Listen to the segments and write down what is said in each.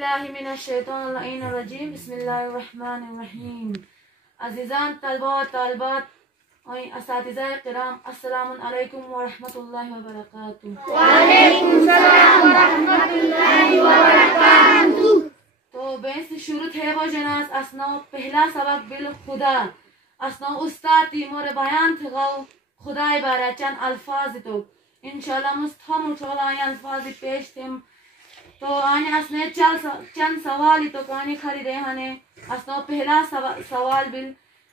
औज़ुबिल्लाहिमिनश्शैतानिर्रजीम बिस्मिल्लाहिर्रहमानिर्रहीम। अज़ीज़ान तलबा व तालिबात और असातिज़ाए किराम, अस्सलामु अलैकुम व रहमतुल्लाहि व बरकातुहू। व अलैकुम सलाम व रहमतुल्लाहि व बरकातुहू। तो बेस शुरू थे वो जनास असनो पहला सबक बिल खुदा असनो उस्ताद तिमोर बयान थे गौ खुदाए बारे चंद अल्फाज तो इंशाल्लाह मुस्तम उठोला अल्फाज पेश थे। तो आने असने चंद सवाल तो कहानी खरीदे हने असनो पहला सवाल बिल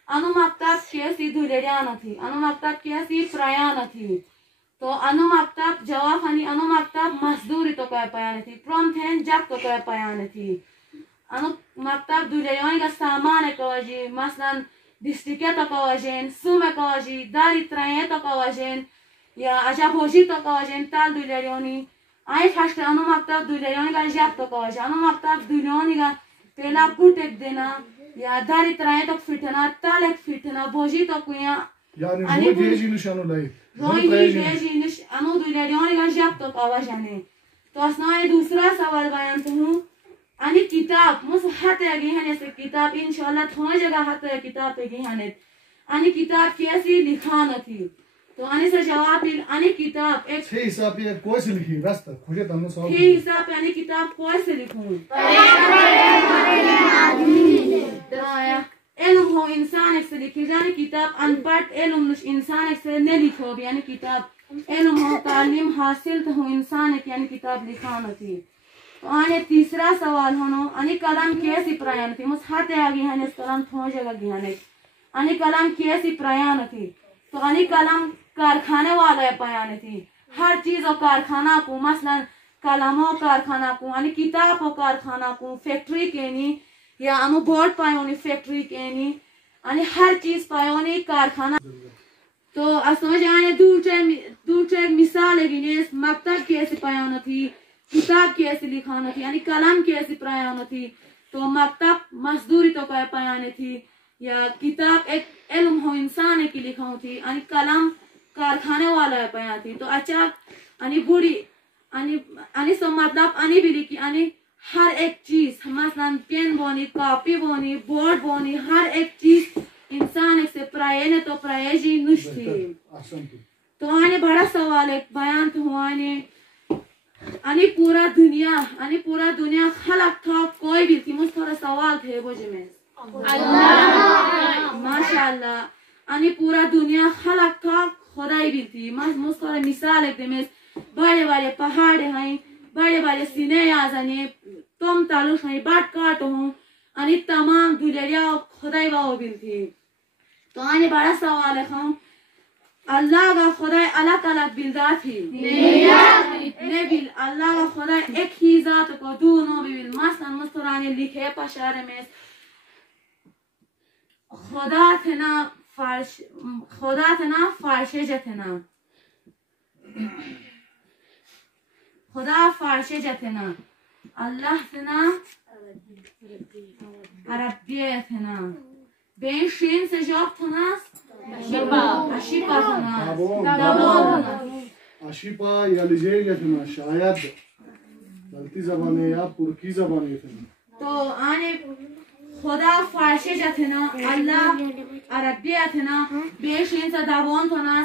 अनु मक्तब कैसी धुलेरियान थी, अनु मक्तब कैसी प्रयाण थी। तो अनु मक्तब जवाब हनी अनु मक्तब मजदूरी तो कह पयान थी, प्रम थे जग तो कह पयान थी। अनु मक्तब धुलेरियान का सामान कवजी मसलन डिस्ट्रिक्ट तो कवजेन सुमे कवजी दारी त्राए तो कवजेन या अच्छा भोजी तो कवजेन ताल धुलेरियानी आई फर्स्ट अनु मक्तब दुलियानी का जब तो कवज अनु मक्तब दुलियानी का पहला पुट एक देना या दारी त्राए तो फिटना ताल एक फिटना भोजी तो कुया यानी वो जेजी निशानो लाई रोई जेजी निश अनु दुलियानी का जब तो कवज आने। तो असना ये दूसरा सवाल बयान तो हूँ अनि किताब मुझ हाथ लगी है जैसे किताब इंशाल्लाह थोड़ी जगह हाथ किताब पे गई है अनि किताब कैसी लिखान थी। तो आने से जवाब आने किताब एक छह हिसाब पे कोई से लिखी रास्ता खुजे तमने सवाल छह हिसाब पे आने किताब कोई से लिखूं इल्म हो इंसान एक से लिखी जाने किताब अनपढ़ इल्म इंसान एक से नहीं लिखो भी यानी किताब इल्म हो तालीम हासिल तो हो इंसान एक यानी किताब लिखान थी। तो आने तीसरा सवाल होनो आने कलम कैसी प्रयाण थी मुझ हाथ आगे है इस कलम थोड़ी जगह गया आने कलम कैसी प्रयाण थी। तो आने कलम कारखाने वाले पयाने थी हर चीज और कारखाना को मसलन कलमों कारखाना को यानी किताब और कारखाना को फैक्ट्री के नी या अनु बोर्ड पायोनी फैक्ट्री के नी यानी हर चीज पायोनी कारखाना। तो समझ आने दूसरे मिसाल है मकतब कैसे पायोना थी किताब कैसे लिखाना थी यानी कलम कैसे पायोना थी। तो मकतब मजदूरी तो क्या पायाने थी या किताब एक इल्म हो इंसान की लिखाऊ थी यानी कलम कारखाने वाला है पया थी। तो अच्छा अनि बुरी अनि सो मतलब अनि भी लिखी अनि हर एक चीज मसलन पेन बोनी कॉपी बोनी बोर्ड बोनी हर एक चीज इंसान एक से प्राय ने तो प्रायजी नुश थी। तो आने बड़ा सवाल एक बयान तो हुआ ने अनि पूरा दुनिया खलक था कोई भी थी मुझ थोड़ा सवाल थे बोझे में अल्लाह माशाअल्लाह अनि पूरा दुनिया खलक था खुदाई भी थी मुझ थोड़ा मिसाल एक में बड़े बड़े पहाड़ हैं बड़े बड़े सीने याजाने तुम तालुक हैं बाट काट हूँ अनि तमाम दुनिया खुदाई वाव भी थी। तो आने बड़ा सवाल है हम अल्लाह का खुदाई अलग अलग बिल्दा थी ने बिल अल्लाह का खुदाई एक ही जात को दोनों बिल मसलन मुस्तराने लिखे पशारे में खुदा थे ना फारशे जथे ना खुदा फारशे जथे ना अल्लाह थे ना अरबिये थे ना बेशीन से जॉब थे ना अशिपा थे ना अशिपा या लिजेगा थे ना शायद गलती ज़बान या पुरकी ज़बान थे ना। तो आने खुदा फारशे जाते ना अल्लाह अरबिया थे ना बेशीन से दावोन थे ना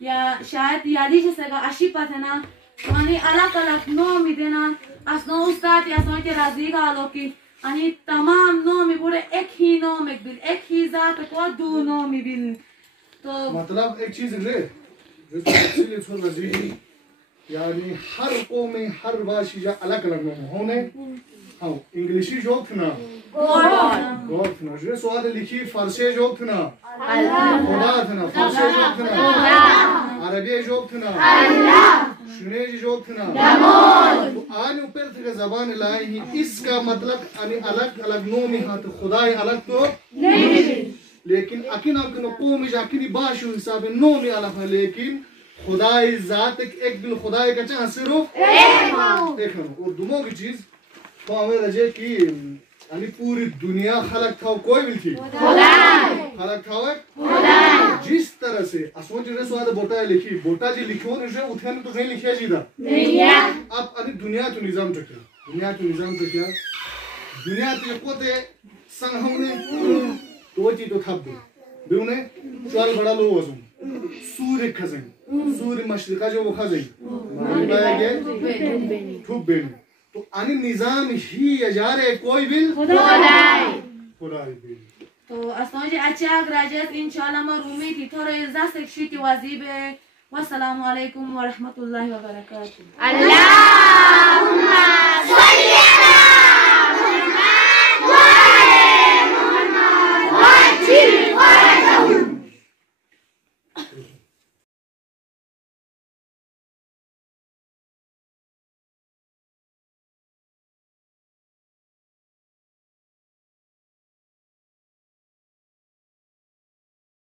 या शायद यादी जैसे का अशिपा थे ना यानी अलग अलग नो में देना असनो उस्ताद या सोच के राजी का आलो की यानी तमाम नो में पूरे एक ही नो में बिल एक ही जात को दो नो में बिल। तो मतलब एक चीज है जो तफसील इसको राजी यानी हर कौम में हर भाषा जा अलग अलग नो होने हाँ इंग्लिशी जोक ना गॉड ना जो स्वाद लिखी फारसी जोक ना खुदा ना फारसी जोक ना अरबी जोक ना शुनेजी जोक ना। तो आने ऊपर से ज़बान लाई ही इसका मतलब यानी अलग अलग नो में हाँ तो खुदा अलग तो नहीं लेकिन अकिन अकिन कौम जाकिनी बाशु हिसाब नो में अलग है लेकिन खुदा ज़ात एक बिल खुदा का चाह सिर्फ एक और दोनों की चीज तो हमें रजे की यानी पूरी दुनिया खलक था कोई भी थी खलक था जिस तरह से असमझ रहे स्वाद बोटा लिखी बोटा जी लिखो ने उठे तो नहीं लिखिया जी दा अब अभी दुनिया तो निजाम तो क्या दुनिया ते पोते संग हमने तोची तो थप दे बेउने चल बड़ा लो वजू सूर्य खजन सूर्य मशरिका जो वो खजन मालबागे ठुब बेनु तो अनि निजाम ही यजारे कोई बिल खुदाई बिल तो असोजे अच्छा ग्रेजुएट इंशाल्लाह मा रूमी थी थोड़े इज्जत से शीटी वाजिबे वस्सलामु अलैकुम व रहमतुल्लाहि व बरकातहू। अल्लाह